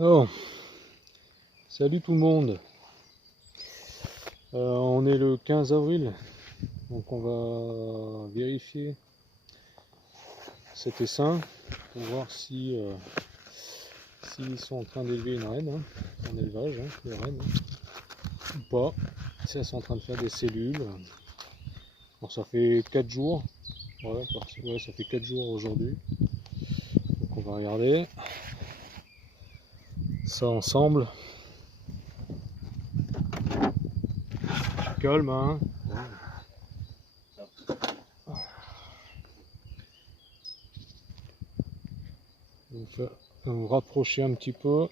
Alors, salut tout le monde. On est le 15 avril, donc on va vérifier cet essaim pour voir si s'ils sont en train d'élever une reine, en élevage, les reines, ou pas, si elles sont en train de faire des cellules. Bon, ça fait 4 jours, ouais, ça fait 4 jours aujourd'hui, donc on va regarder ça ensemble. Calme, hein. Donc, on va rapprocher un petit peu.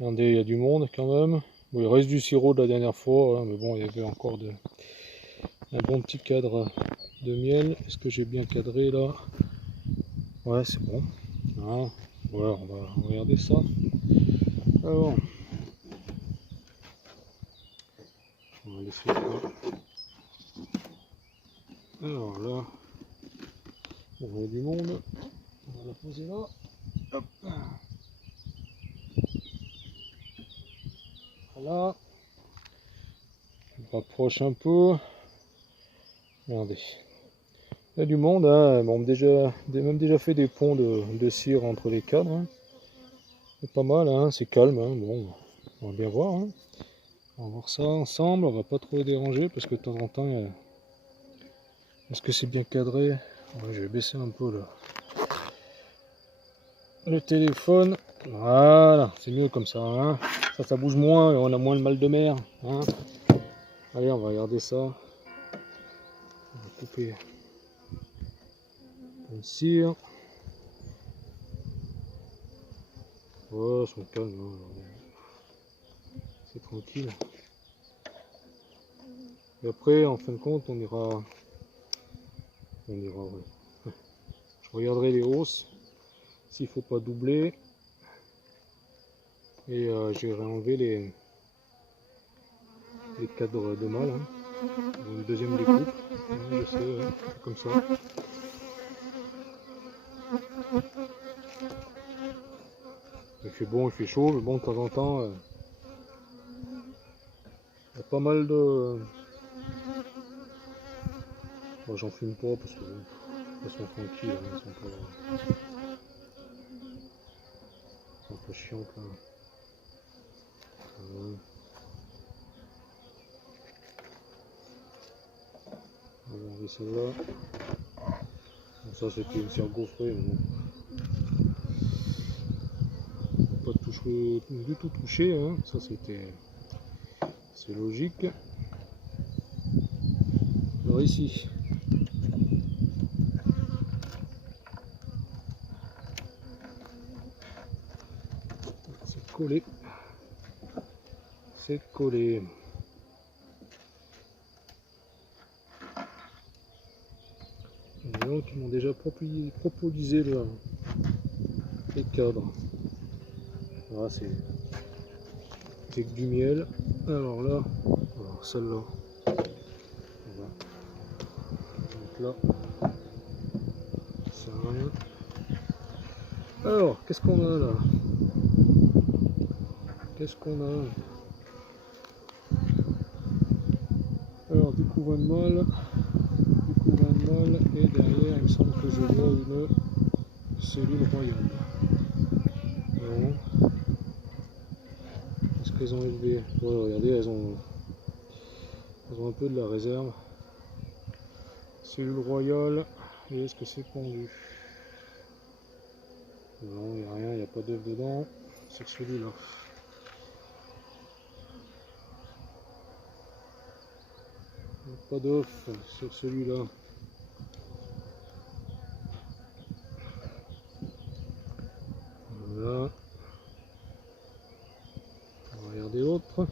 Regardez, il y a du monde quand même. Bon, il reste du sirop de la dernière fois, hein, mais bon, il y avait encore un bon petit cadre de miel. Est-ce que j'ai bien cadré là? Ouais, c'est bon. Hein, ouais, on va regarder ça. Alors, on va laisser ça. Alors là, on a du monde. On va la poser là. Hop. Voilà. On rapproche un peu. Regardez. Il y a du monde, hein. Bon, même déjà fait des ponts de cire entre les cadres. Hein. C'est pas mal, hein. C'est calme. Hein. Bon, on va bien voir. Hein. On va voir ça ensemble. On va pas trop les déranger parce que de temps en temps, est-ce que c'est bien cadré? Ouais, je vais baisser un peu le téléphone. Voilà, c'est mieux comme ça. Hein. Ça bouge moins et on a moins le mal de mer. Hein. Allez, on va regarder ça. On va couper une cire. Oh, ils sont calmes. Hein. C'est tranquille. Et après, en fin de compte, on ira. Ouais. Je regarderai les hausses, s'il faut pas doubler. Et j'irai enlever les cadres de mâle. Hein. Une deuxième découpe. Je sais, comme ça. Il fait bon, il fait chaud, mais bon, de temps en temps, il y a pas mal de. Bon, j'en filme pas parce que elles sont tranquilles, hein, elles sont pas chiantes là. On va enlever celle-là. Bon, ça c'était une cire gaufrée, mais bon. On va pas du tout toucher, hein. Ça c'est logique. Alors ici. C'est collé. C'est collé. Il y en a qui m'ont déjà propolisé les cadres. Voilà, c'est que du miel. Alors là, celle-là, on va mettre là. Ça sert à rien. Alors, qu'est-ce qu'on a là? Qu'est-ce qu'on a? Alors, du couvain de mâle, et derrière, il me semble que je vois une cellule royale. Non. Est-ce qu'elles ont élevé? Ouais, regardez, elles ont un peu de la réserve. Cellule royale, et est-ce que c'est pendu? Non, il n'y a rien, il n'y a pas d'œuf dedans, sur celui-là. Pas d'œuf sur celui-là. Voilà. On va regarder l'autre. Bon,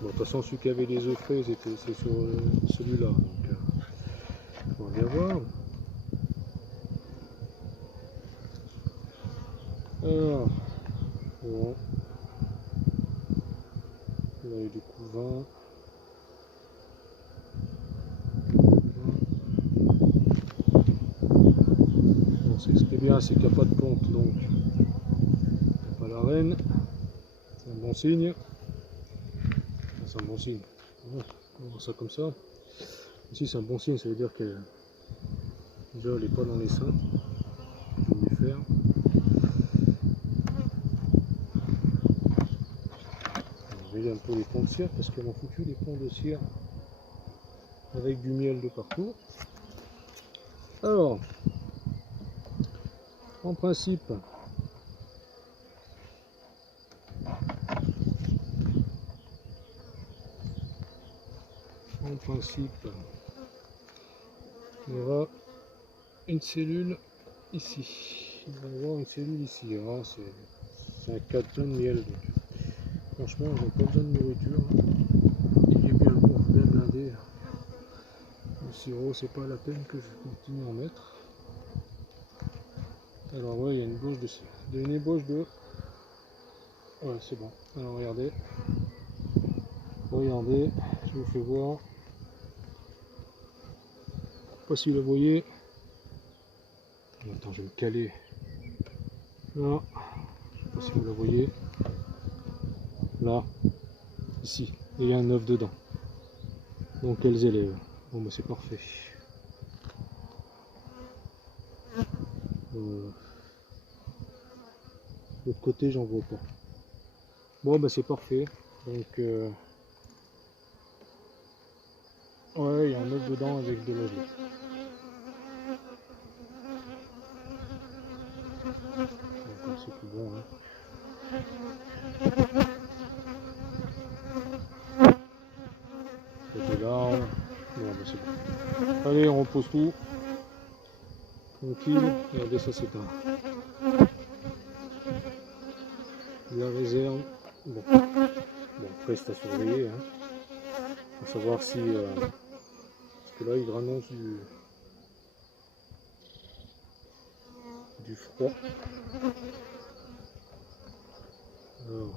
de toute façon, celui qui avait les œufs frais, c'est sur celui-là. Donc, on va bien voir. Alors, bon. Là, il y a du couvain. bien, c'est qu'il n'y a pas de ponte, donc il n'y a pas la reine. C'est un bon signe. C'est un bon signe. On voit ça comme ça. Ici c'est un bon signe, ça veut dire que déjà elle n'est pas dans les seins. Je vais lui faire. On va un peu les ponts de cire parce qu'elle m'a foutu des ponts de cire avec du miel de partout. Alors, en principe, il y aura une cellule ici. Il va y avoir une cellule ici. C'est un cadre plein de miel. Donc, franchement, j'ai pas besoin de nourriture. Il est bien bon, bien blindé. Le sirop, c'est pas la peine que je continue à en mettre. Alors ouais, il y a une ébauche de une ébauche de. Ouais, c'est bon. Alors regardez, je vous fais voir. Je sais pas si vous la voyez. Attends, je vais me caler. Là, je sais pas si vous la voyez. Là, ici, il y a un œuf dedans. Donc elles élèvent. Bon, bah c'est parfait. L'autre côté, j'en vois pas. Bon, bah c'est parfait. Donc, ouais, il y a un œuf dedans avec de l'œuf. C'est tout bon. Hein. Côté large. Bon, bah c'est bon. Allez, on repose tout. Tranquille. Regardez, ça c'est la réserve. Bon, après c'est à surveiller. Hein. Pour savoir si. Parce que là, il annonce du froid. Alors,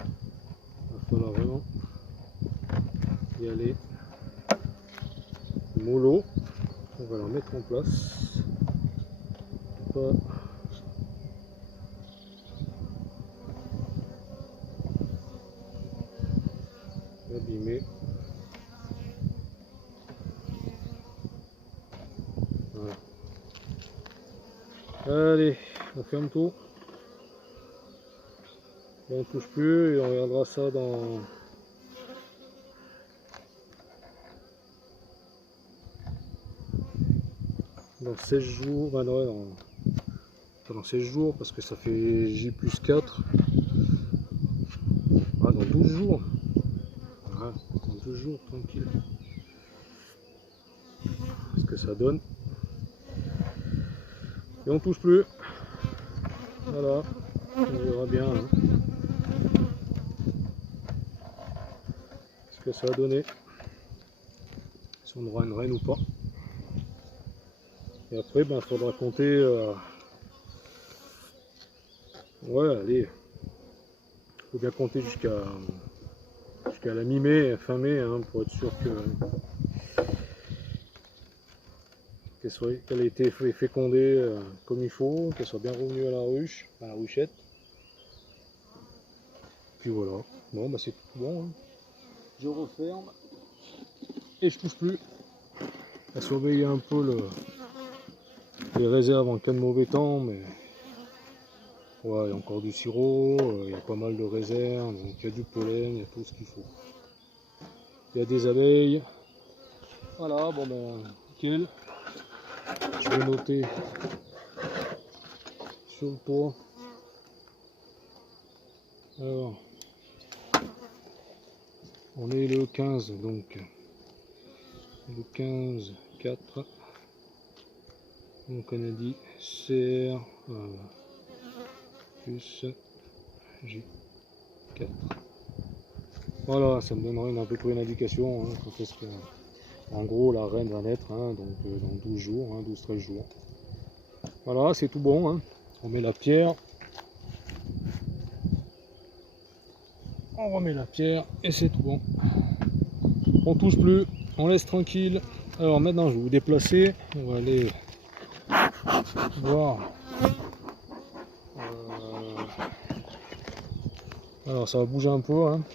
il va falloir vraiment y aller mollo. On va la mettre en place. Pas abîmer. Voilà. Allez, on ferme tout. On ne touche plus et on regardera ça dans 16 jours. Ah non, dans 16 jours parce que ça fait J+4. Ah, dans 12 jours. Voilà, dans 12 jours, tranquille. Ce que ça donne. Et on touche plus. Voilà, on verra bien. Hein. Ce que ça a donné. Si on aura une reine ou pas. Et après, il faudra compter. Ouais, allez. Il faut bien compter jusqu'à la mi-mai, fin mai, hein, pour être sûr qu'elle ait été fécondée comme il faut, qu'elle soit bien revenue à la ruche, à la ruchette. Puis voilà. Bon, bah c'est tout bon. Hein. Je referme et je touche plus. À surveiller un peu les réserves en cas de mauvais temps, mais ouais, il y a encore du sirop, il y a pas mal de réserves, donc il y a du pollen, il y a tout ce qu'il faut. Il y a des abeilles. Voilà, bon ben nickel. Je vais noter sur le toit. Alors, on est le 15, donc le 15-4. Donc on a dit CR plus J4. Voilà, ça me donnera à peu près une indication hein, quand est-ce que, en gros, la reine va naître, hein, donc dans 12 jours, hein, 12-13 jours. Voilà, c'est tout bon. Hein. On met la pierre. On remet la pierre et c'est tout bon. On touche plus, on laisse tranquille. Alors maintenant, je vais vous déplacer. On va aller voir. Alors ça va bouger un peu, hein.